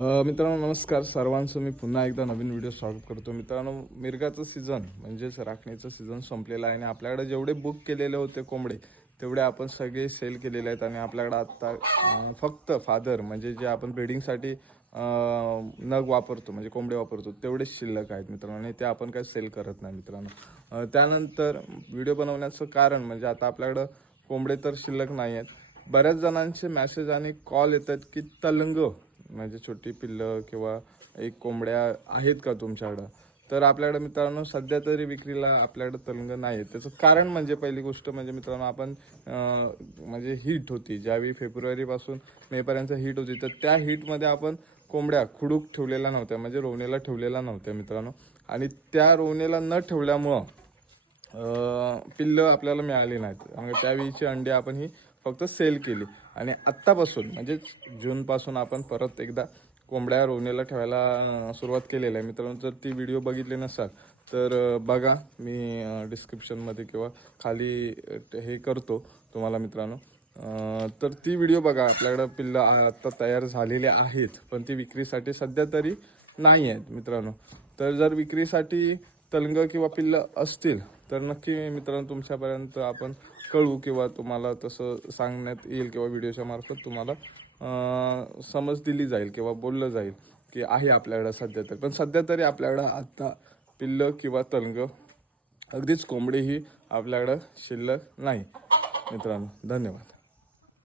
मित्रांनो नमस्कार. सर्वांचं मी पुन्हा एकदा नवीन व्हिडिओ स्वागत करतो. मित्रांनो, मिरगाचं सीझन म्हणजेच राखणीचं सीझन संपलेलं आहे आणि आपल्याकडे जेवढे बुक केलेले होते कोंबडे तेवढे आपण सगळे सेल केलेले आहेत आणि आपल्याकडे आत्ता फक्त फादर म्हणजे जे आपण ब्रीडिंगसाठी नग वापरतो म्हणजे कोंबडे वापरतो तेवढेच शिल्लक आहेत मित्रांनो, आणि ते आपण काही सेल करत नाही मित्रांनो. त्यानंतर व्हिडिओ बनवण्याचं कारण म्हणजे आता आपल्याकडं कोंबडे तर शिल्लक नाही आहेत. बऱ्याच जणांचे मेसेज आणि कॉल येतात की तलंग म्हणजे छोटी पिल्लं किंवा एक कोंबड्या आहेत का तुमच्याकडं. तर आपल्याकडे मित्रांनो सध्या तरी विक्रीला आपल्याकडे तलंग नाही आहे. त्याचं कारण म्हणजे पहिली गोष्ट म्हणजे मित्रांनो आपण म्हणजे हीट होती ज्यावेळी फेब्रुवारीपासून मेपर्यंत हीट होती, तर त्या हीटमध्ये आपण कोंबड्या खुडूक ठेवलेल्या नव्हत्या म्हणजे रोवणीला ठेवलेल्या नव्हत्या मित्रांनो. आणि त्या रोवणीला न ठेवल्यामुळं पिल्लं आपल्याला मिळाली नाहीत आणि त्यावेळीची अंडी आपण ही फक्त सेल केली. आणि आत्तापासून म्हणजे जूनपासून आपण परत एकदा कोंबड्या रोवणीला ठेवायला सुरुवात केलेली आहे मित्रांनो. जर ती व्हिडिओ बघितली नसाल तर बघा, मी डिस्क्रिप्शनमध्ये किंवा खाली हे करतो तुम्हाला मित्रांनो. तर ती व्हिडिओ बघा. आपल्याकडं पिल्लं आत्ता तयार झालेली आहेत पण ती विक्रीसाठी सध्या तरी नाही आहेत मित्रांनो. तर जर विक्रीसाठी तलंग किंवा पिल्लं असतील तर नक्की मित्रांनो तुमच्यापर्यंत आपण कळू किंवा तुम्हाला तसं सांगण्यात येईल किंवा व्हिडिओच्या मार्फत तुम्हाला समज दिली जाईल किंवा बोललं जाईल की आहे आपल्याकडं सध्या तर. पण सध्या तरी आपल्याकडं आत्ता पिल्लं किंवा तलंग अगदीच कोंबडी ही आपल्याकडं शिल्लक नाही मित्रांनो. धन्यवाद.